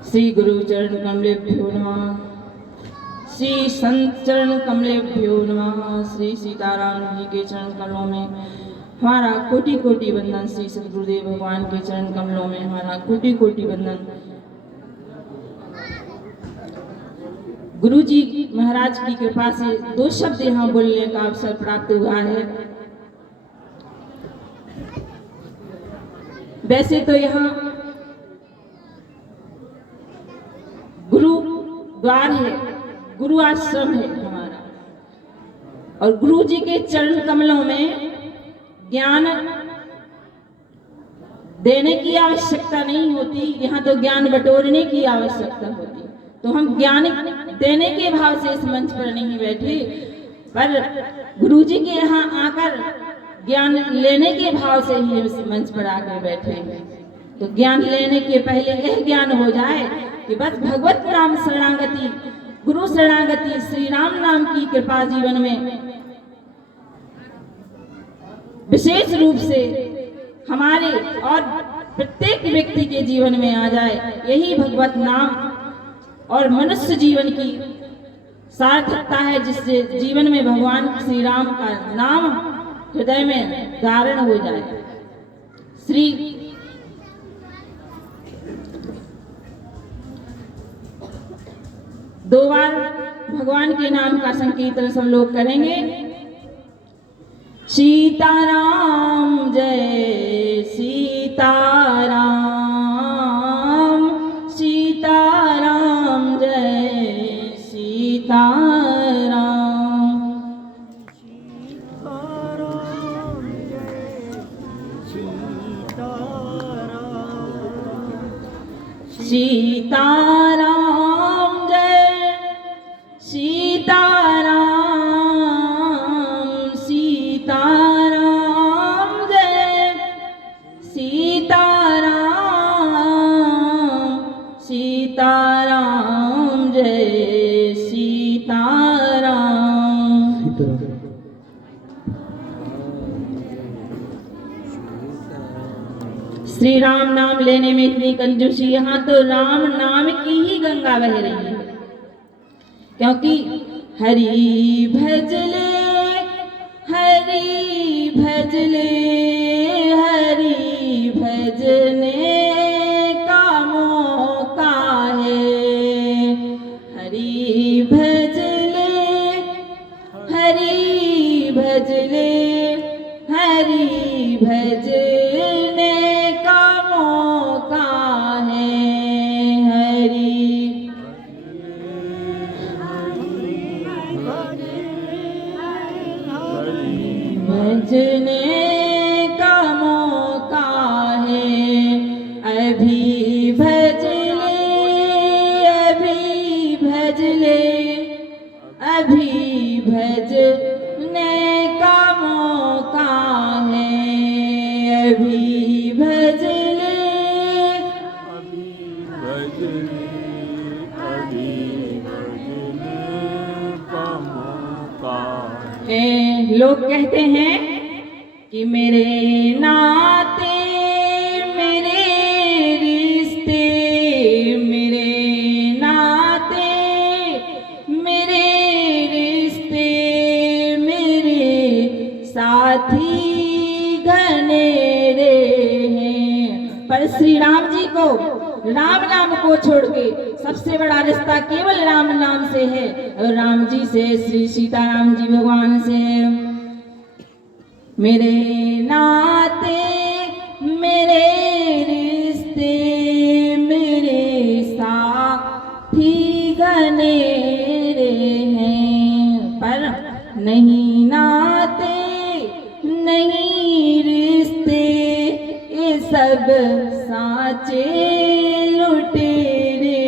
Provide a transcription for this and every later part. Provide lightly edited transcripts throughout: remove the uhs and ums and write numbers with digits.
श्री गुरु चरण कमलेभ्यो नमः। श्री संत चरण कमलेभ्यो नमः। श्री सीताराम जी के चरण कमलों में हमारा कोटि कोटि वंदन। श्री सद्गुरुदेव भगवान के चरण कमलों में हमारा कोटि कोटि वंदन। गुरु जी महाराज की कृपा से 2 शब्द यहाँ बोलने का अवसर प्राप्त हुआ है। वैसे तो यहाँ गुरु द्वार है, गुरु आश्रम है हमारा, और गुरु जी के चरण कमलों में ज्ञान देने की आवश्यकता नहीं होती, यहाँ तो ज्ञान बटोरने की आवश्यकता होती। तो हम ज्ञान देने के भाव से इस मंच पर नहीं बैठे, पर गुरु जी के यहाँ आकर ज्ञान लेने के भाव से ही इस मंच पर आकर बैठे। तो ज्ञान लेने के पहले यह ज्ञान हो जाए कि बस भगवत नाम शरणागति, गुरु शरणागति, श्री राम नाम की कृपा जीवन में विशेष रूप से हमारे और प्रत्येक व्यक्ति के जीवन में आ जाए। यही भगवत नाम और मनुष्य जीवन की सार्थकता है, जिससे जीवन में भगवान श्री राम का नाम हृदय में धारण हो जाए। श्री 2 बार भगवान के नाम का संकीर्तन सब लोग करेंगे। सीताराम जय सीताराम, सीताराम जय सीताराम, सीताराम जय सीताराम, सीताराम जय सीताराम, सीताराम जय सीताराम। श्री राम नाम लेने में इतनी कंजूसी, यहाँ तो राम नाम की ही गंगा बह रही है। क्योंकि हरि भजले, हरि भजले, हरि भजने का मौका है। हरि भजले, हरि भजले, हरि भजने का मौका है। हरि भजने का मौका है। अभी भजले, अभी भजले, अभी भजने का मौका है। अभी भजले, अभी भजले, अभी भजने का मौका है। लोग कहते हैं कि मेरे नाते, मेरे रिश्ते, मेरे नाते, मेरे रिश्ते, मेरे साथी घनेरे हैं। पर श्री राम जी को, राम नाम को छोड़ के सबसे बड़ा रिश्ता केवल राम नाम से है, और राम जी से, श्री सीताराम जी भगवान से है। मेरे नाते, मेरे रिश्ते, मेरे साथी घनेरे हैं। पर नहीं नाते, नहीं रिश्ते, ये सब साचे लुटेरे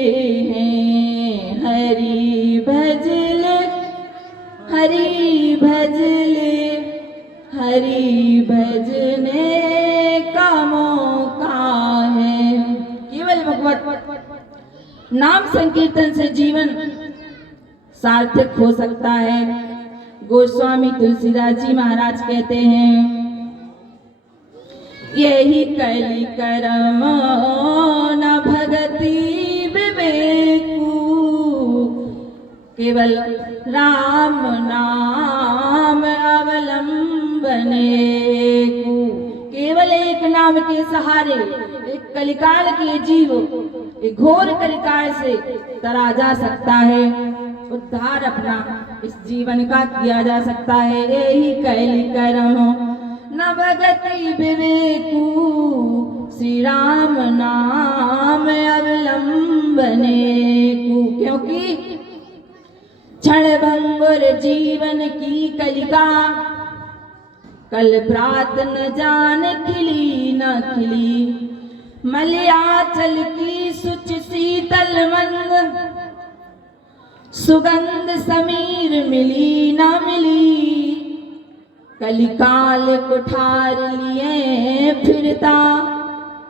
हैं। हरि भजले, हरि भजले, हरि भजने का मौका है। केवल भगवत नाम संकीर्तन से जीवन सार्थक हो सकता है। गोस्वामी तुलसीदास जी महाराज कहते हैं, यही कली करम न भगति केवल राम नाम अवलंबने को, केवल एक नाम के सहारे एक कलिकाल के जीव एक घोर कलिकाल से तरा जा सकता है, उद्धार अपना इस जीवन का किया जा सकता है। यही कैली करम न भगति विवेकु, श्री राम नाम अवलंबने को। क्योंकि क्षण भंगुर जीवन की कलिका, कल प्रात न जान खिली न खिली, मलयाचल की सुच शीतल मंद, सुगंध समीर मिली न मिली, कलिकाल कुठार लिए फिरता,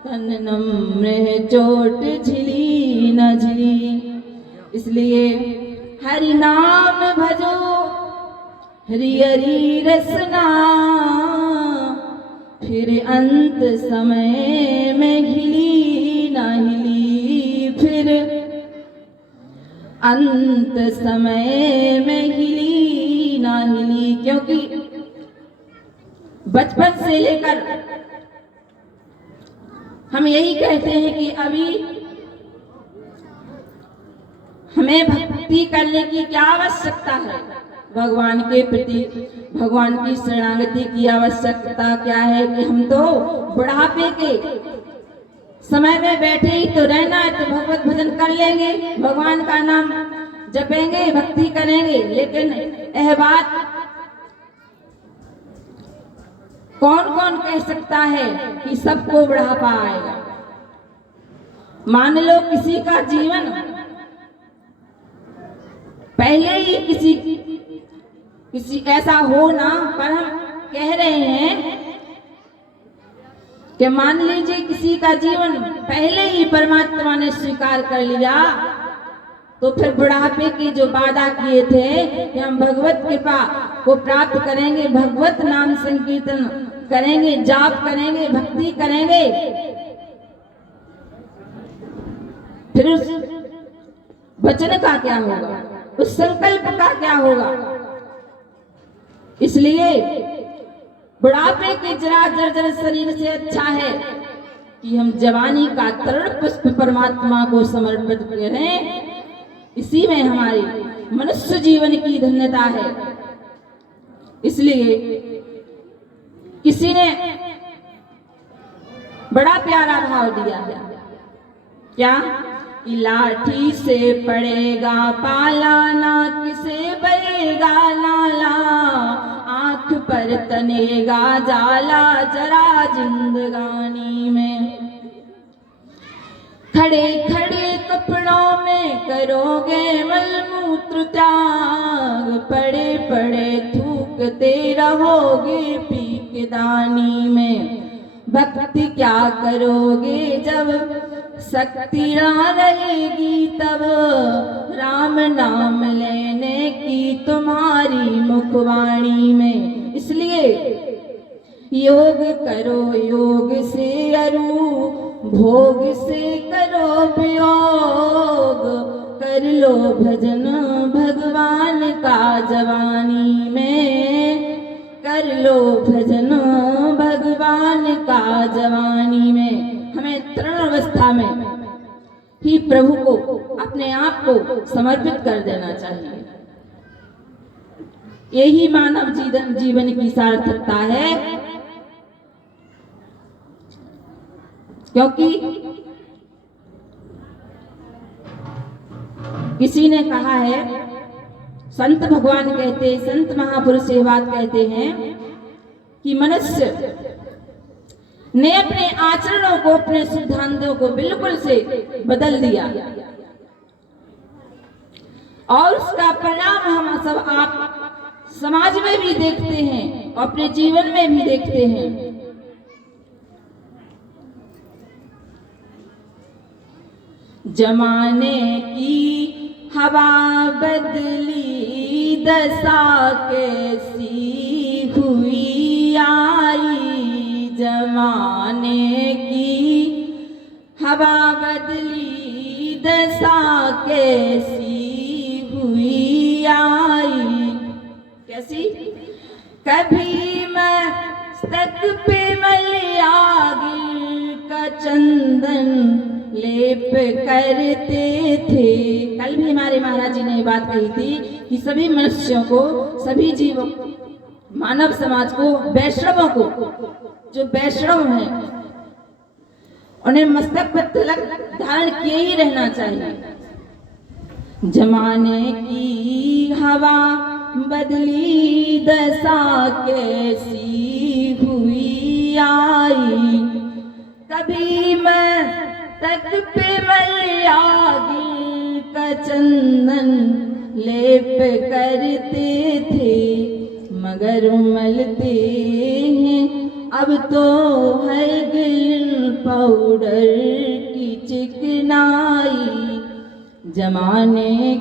तन नम्र चोट झिली न झिली। इसलिए हरि नाम भजो हरि हरि रसना, फिर अंत समय में हिली न हिली, फिर अंत समय में हिली न हिली। क्योंकि बचपन से लेकर हम यही कहते हैं कि अभी हमें भक्ति करने की क्या आवश्यकता है, भगवान के प्रति भगवान की शरणागति की आवश्यकता क्या है कि हम तो बुढ़ापे के समय में बैठे ही तो रहना है, तो भगवत भजन कर लेंगे, भगवान का नाम जपेंगे, भक्ति करेंगे। लेकिन यह बात कौन कौन कह सकता है कि सबको बुढ़ापा आएगा। मान लो किसी का जीवन पहले ही किसी ऐसा हो ना, पर हम कह रहे हैं कि मान लीजिए किसी का जीवन पहले ही परमात्मा ने स्वीकार कर लिया, तो फिर बुढ़ापे के जो वादा किए थे कि हम भगवत कृपा को प्राप्त करेंगे, भगवत नाम संकीर्तन करेंगे, जाप करेंगे, भक्ति करेंगे, फिर उस वचन का क्या होगा, उस संकल्प का क्या होगा। इसलिए बुढ़ापे के जरा जर्जर शरीर से अच्छा है कि हम जवानी का तरुण पुष्प परमात्मा को समर्पित करें। इसी में हमारी मनुष्य जीवन की धन्यता है। इसलिए किसी ने बड़ा प्यारा भाव दिया है, क्या कि लाठी से पड़ेगा पाला, ना किसे बरेगा नाला, आंख पर तनेगा जाला जरा जिंदगानी में, खड़े खड़े कपड़ों में करोगे मलमूत्र त्याग, पड़े पड़े थूकते रहोगे पीकदानी में, भक्ति क्या करोगे जब शक्ति ना रहेगी तब, राम नाम लेने की तुम्हारी मुखवाणी में। इसलिए योग करो योग से अरु, भोग से करो वियोग, कर लो भजन भगवान का जवानी में, कर लो भजन भगवान का जवानी में। हमें तरुण अवस्था में ही प्रभु को अपने आप को समर्पित कर देना चाहिए। यही मानव जीवन की सार्थकता है। क्योंकि किसी ने कहा है, संत भगवान कहते, संत महापुरुष ये बात कहते हैं कि मनुष्य ने अपने आचरणों को, अपने सिद्धांतों को बिल्कुल से बदल दिया और उसका परिणाम हम सब आप समाज में भी देखते हैं, अपने जीवन में भी देखते हैं। जमाने की हवा बदली, दशा कैसी हुई आई, जमाने की हवा बदली, दशा कैसी हुई कैसी? कभी मस्तक पे मलयागिर का चंदन लेप करते थे। कल भी हमारे महाराज जी ने ये बात कही थी कि सभी मनुष्यों को, सभी जीवों, मानव समाज को, वैष्णवों को, जो वैष्णव हैं उन्हें मस्तक पर तिलक धारण किए ही रहना चाहिए। जमाने की हवा बदली, दशा कैसी हुई आई। कभी मस्तक पे मलयागिर का चंदन लेप करते थे, मगर मलते हैं अब तो है गिर पाउडर की चिकनाई। जमाने